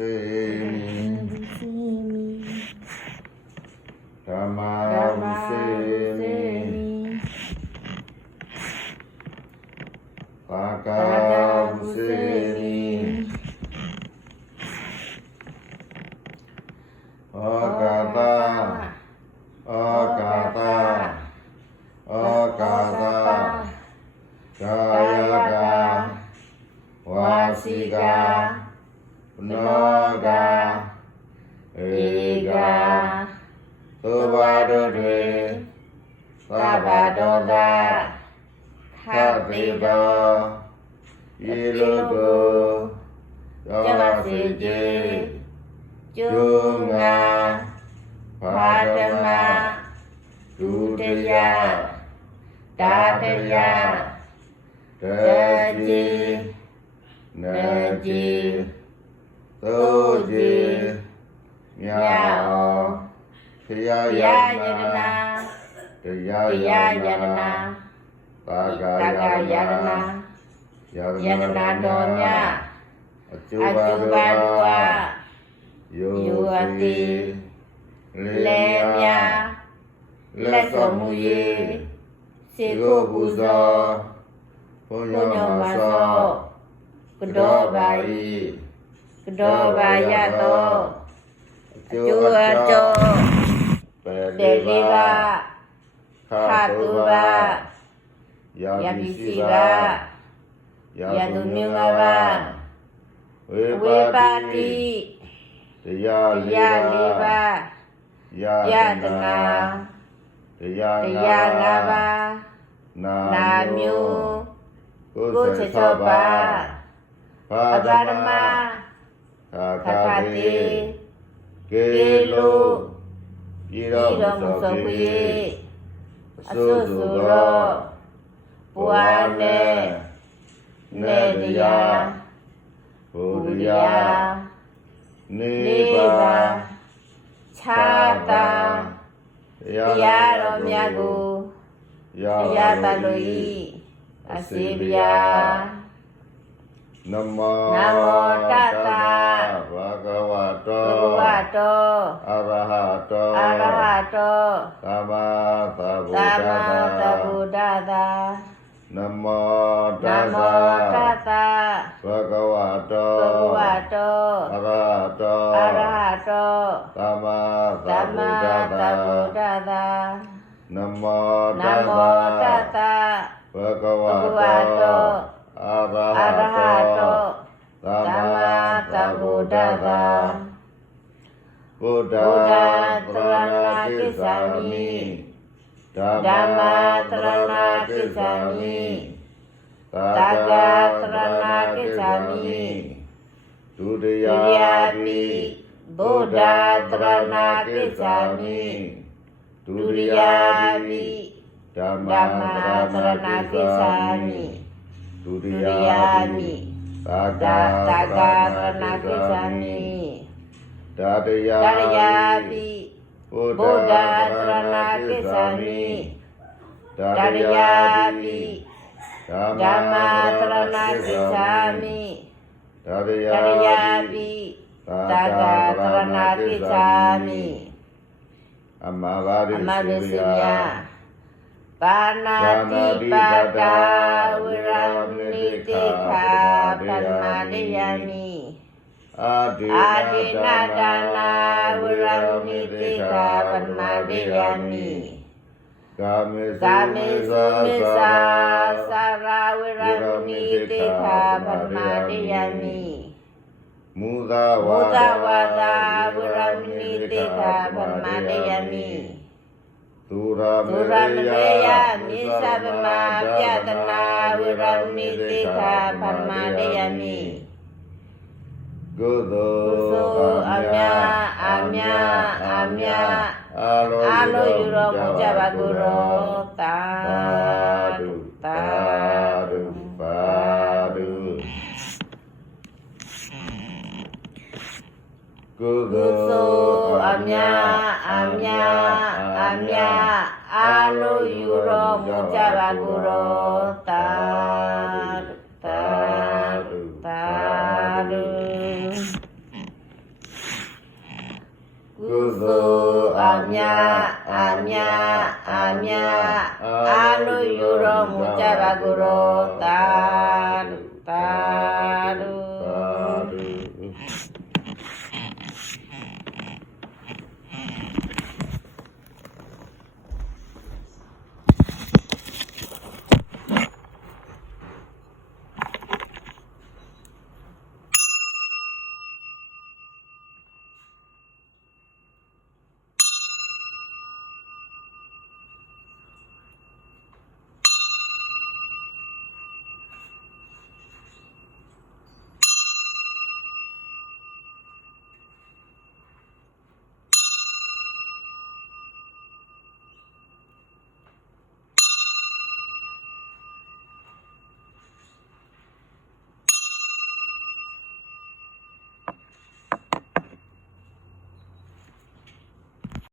စေမိဓမ္မာဝုစေမိဘာဂဝုစေမိဩကာသဩကာသဩကာသကာယကဝါစီကနောကဧကသုဘာဒုတွေသဗ္ဗဒောသခတိတောယေလုတောယောစေကျေကျုံငါဘာဓမ္မဒုတိယတာတယတတိနတိသုတိမြတ်အောင်ဖရာယတနာတရားယတနာသာဂယတနာယတနာတော်မြတ်အကျိုးပါတော်ယောတိလေမြလက်တော်မူ၍စေကိုပူဇော်ဘုရားမသောကတော်ပါ၏ကတော်ပါရသောအကျိုးအတော်ပေလေးပါခါတုပါယပိစီပါယတုမြမပါဝေပါတိတရားလေးပါယတနာတရား၅ပါးနာမျိုး96ပါးဘာဒရမခါတိကေလိုပြည်တော်မူသောပြေအဆုစုရောပွားနေတရားဘုရားနေပါခြားတာတရားတော်မြတ်ကိုတရားတလို့ဤအစီဗျာနမောတတ္တဘဂဝတောအရဟတောသမ္မာသမ္ဗုဒ္ဓတ္တနမောတတ္တဘဂဝတောအရဟတောသမ္မာသမ္ဗုဒ္ဓတ္တနမောတတ္တဘဂဝတောအရဟတောသမ္မာသမ္ဗုဒ္ဓတ္တဗုဒ္ဓသရဏကိစ္ဆာမိဓမ္မသရဏကိစ္ဆာမိသံဃာသရဏကိစ္ဆာမိဒုတိယပိဗုဒ္ဓသရဏကိစ္ဆာမိဒုတိယပိဓမ္မသရဏကိစ္ဆာမိဒုတိယပိသံဃာသရဏကိစ္ဆာမိတတိယပိဗုဒ္ဓသရဏကိစ္ဆာမိတတိယပိဓမ္မသရဏကိစ္ဆာမိတတိယပိသံဃာသရဏကိစ္ဆာမိအမဘာရိစေယပါဏာတိပါဒာဝိရမိတိခာပမနိယမိအာတိနာဒါနာဝိရမိတိခာပမနိယမိကာမေစုမိသာသာရာဝိရမိတိခာပမနိယမိမုဒဝါဒဝိရမိတိခာပမနိယမိသုရမေယမိသဗ္ဗမပြတနာဝိရမိတိခာပမနိယမိကုသိုလ်အမြအာလိုယူတော်မူကြပါကုန်တော်သာဓုသာဓုပါဓုကုသိုလ်အမြအာလိုယူတော်မူကြပါကုန်တော်သာဓုသာဓု ကုသိုလ်အမြအလုံးယူတော်မူကြပါကုန်သောသာ